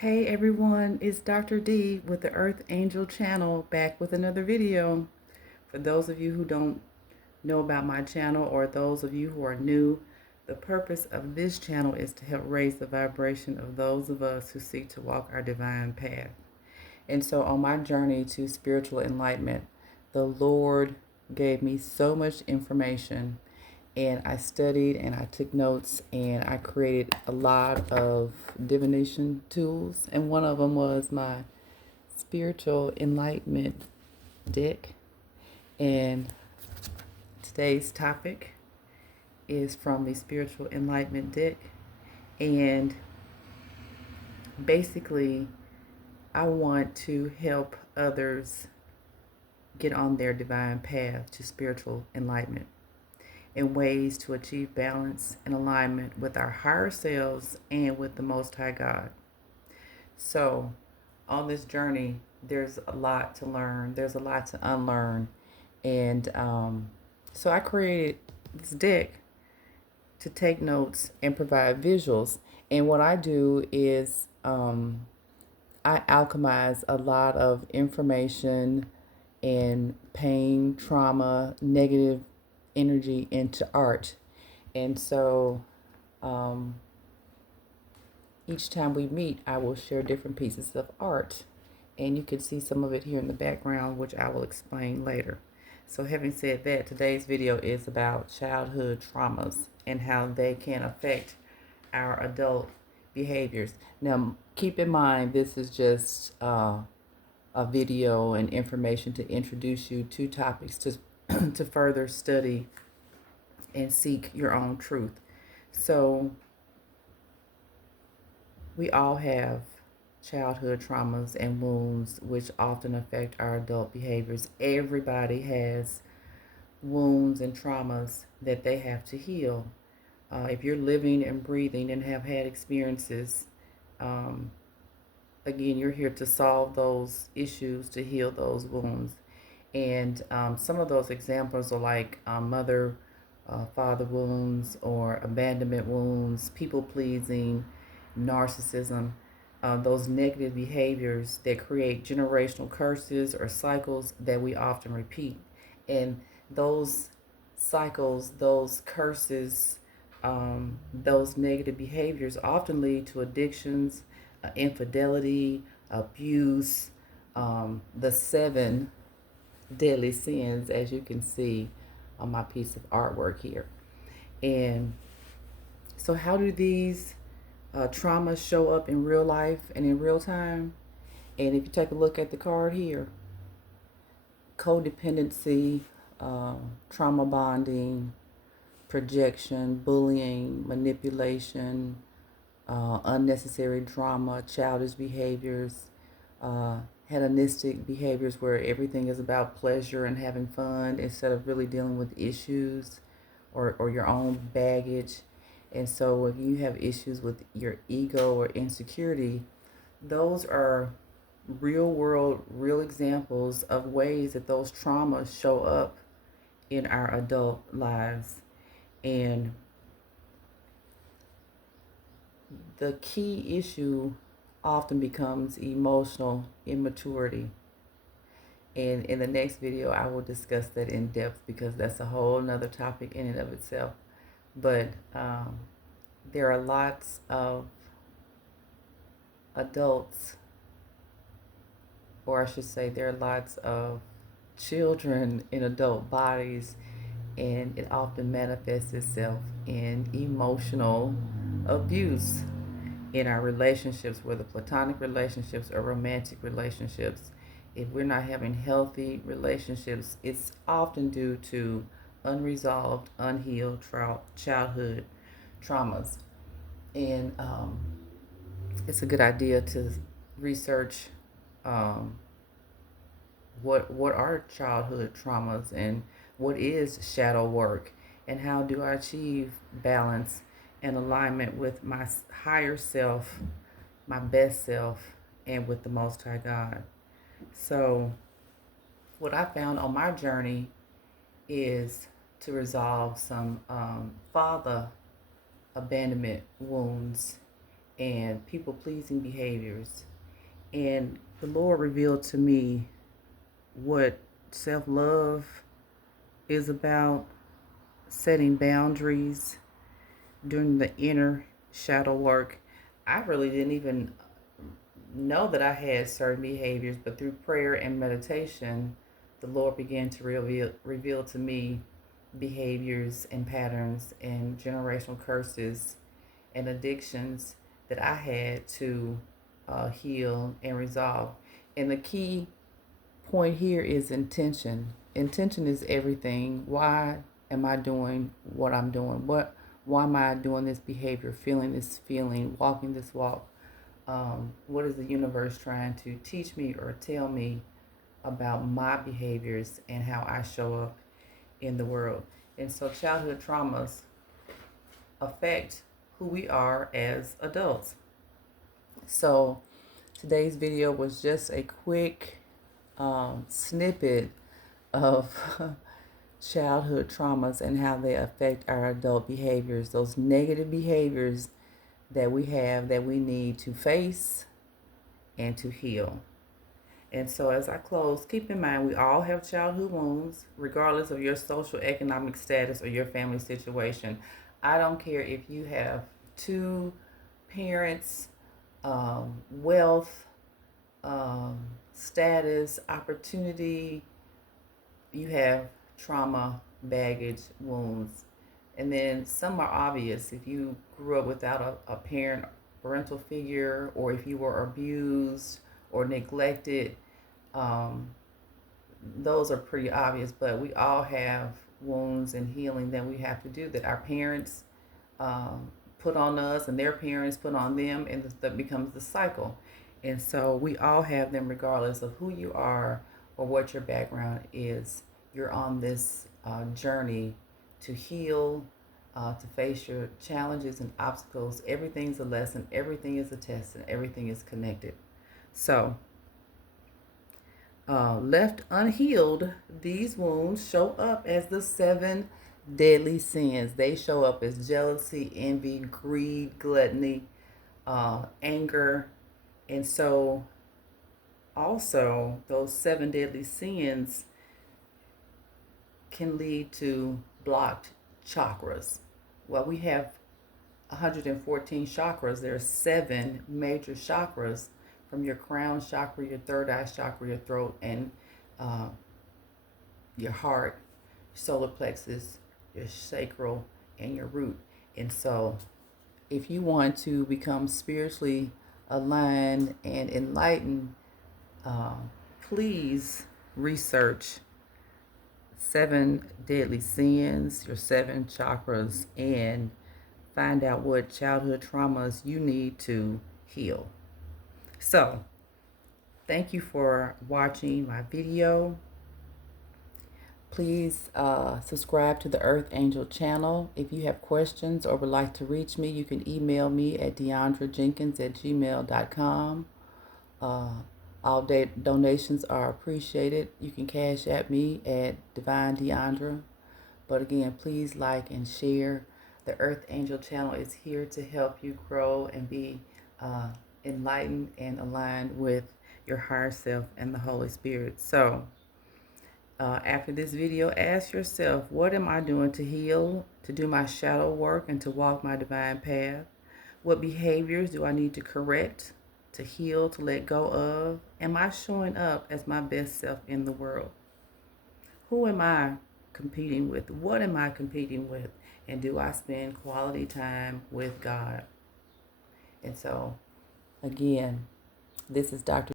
Hey everyone, it's Dr. D with the Earth Angel channel back with another video. For those of you who don't know about my channel or those of you who are new, the purpose of this channel is to help raise the vibration of those of us who seek to walk our divine path. And so on my journey to spiritual enlightenment, the Lord gave me so much information, and I studied and I took notes and I created a lot of divination tools. And one of them was my spiritual enlightenment deck. And today's topic is from the spiritual enlightenment deck. And basically, I want to help others get on their divine path to spiritual enlightenment and ways to achieve balance and alignment with our higher selves and with the Most High God. So, on this journey, there's a lot to learn, there's a lot to unlearn. And so, I created this deck to take notes and provide visuals. And what I do is I alchemize a lot of information and pain, trauma, negative energy into art. And so um, each time we meet, I will share different pieces of art. And you can see some of it here in the background, which I will explain later. So having said that, today's video is about childhood traumas and how they can affect our adult behaviors. Now, keep in mind, this is just a video and information to introduce you to topics to, to further study and seek your own truth. So, we all have childhood traumas and wounds which often affect our adult behaviors. Everybody has wounds and traumas that they have to heal. If you're living and breathing and have had experiences, um, again, you're here to solve those issues, to heal those wounds. And some of those examples are like mother, father wounds, or abandonment wounds, people pleasing, narcissism, those negative behaviors that create generational curses or cycles that we often repeat. And those cycles, those curses, those negative behaviors often lead to addictions, infidelity, abuse, the seven deadly sins, as you can see on my piece of artwork here. And so, how do these traumas show up in real life and in real time? And if you take a look at the card here, codependency, trauma bonding, projection, bullying, manipulation, unnecessary drama, childish behaviors, uh, hedonistic behaviors where everything is about pleasure and having fun instead of really dealing with issues or your own baggage. And so if you have issues with your ego or insecurity, those are real world, real examples of ways that those traumas show up in our adult lives. And the key issue often becomes emotional immaturity. And in the next video, I will discuss that in depth because that's a whole nother topic in and of itself. But there are lots of adults, or I should say, there are lots of children in adult bodies, and it often manifests itself in emotional abuse in our relationships, whether platonic relationships or romantic relationships. If we're not having healthy relationships, it's often due to unresolved, unhealed childhood traumas. And it's a good idea to research um, what are childhood traumas and what is shadow work and how do I achieve balance and alignment with my higher self, my best self, and with the Most High God. So, what I found on my journey is to resolve some father abandonment wounds and people-pleasing behaviors. And the Lord revealed to me what self-love is about, setting boundaries, doing the inner shadow work. I really didn't even know that I had certain behaviors, but through prayer and meditation, the Lord began to reveal to me behaviors and patterns and generational curses and addictions that I had to heal and resolve. And the key point here is intention. Intention is everything. Why am I doing what I'm doing? Why am I doing this behavior, feeling this feeling, walking this walk? What is the universe trying to teach me or tell me about my behaviors and how I show up in the world? And so childhood traumas affect who we are as adults. So today's video was just a quick snippet of childhood traumas and how they affect our adult behaviors, those negative behaviors that we have that we need to face and to heal. And so as I close, keep in mind we all have childhood wounds, regardless of your social economic status or your family situation. I don't care if you have two parents, wealth, status, opportunity, you have trauma, baggage, wounds. And then some are obvious. If you grew up without a parent, parental figure, or if you were abused or neglected, those are pretty obvious. But we all have wounds and healing that we have to do that our parents put on us and their parents put on them, and that becomes the cycle. And so we all have them regardless of who you are or what your background is. You're on this journey to heal, to face your challenges and obstacles. Everything's a lesson, everything is a test, and everything is connected. So, left unhealed, these wounds show up as the 7 deadly sins. They show up as jealousy, envy, greed, gluttony, anger. And so also those 7 deadly sins can lead to blocked chakras. Well, we have 114 chakras. There are 7 major chakras, from your crown chakra, your third eye chakra, your throat, and your heart, solar plexus, your sacral, and your root. And so if you want to become spiritually aligned and enlightened, please research 7 deadly sins, your 7 chakras, and find out what childhood traumas you need to heal. So, thank you for watching my video. Please subscribe to the Earth Angel channel. If you have questions or would like to reach me, you can email me at deandrajenkins@gmail.com. All donations are appreciated. You can cash at me at Divine Deandra. But again, please like and share. The Earth Angel channel is here to help you grow and be enlightened and aligned with your higher self and the Holy Spirit. So after this video, ask yourself, what am I doing to heal, to do my shadow work, and to walk my divine path? What behaviors do I need to correct, to heal, to let go of? Am I showing up as my best self in the world? Who am I competing with? What am I competing with? And do I spend quality time with God? And so, again, this is Dr.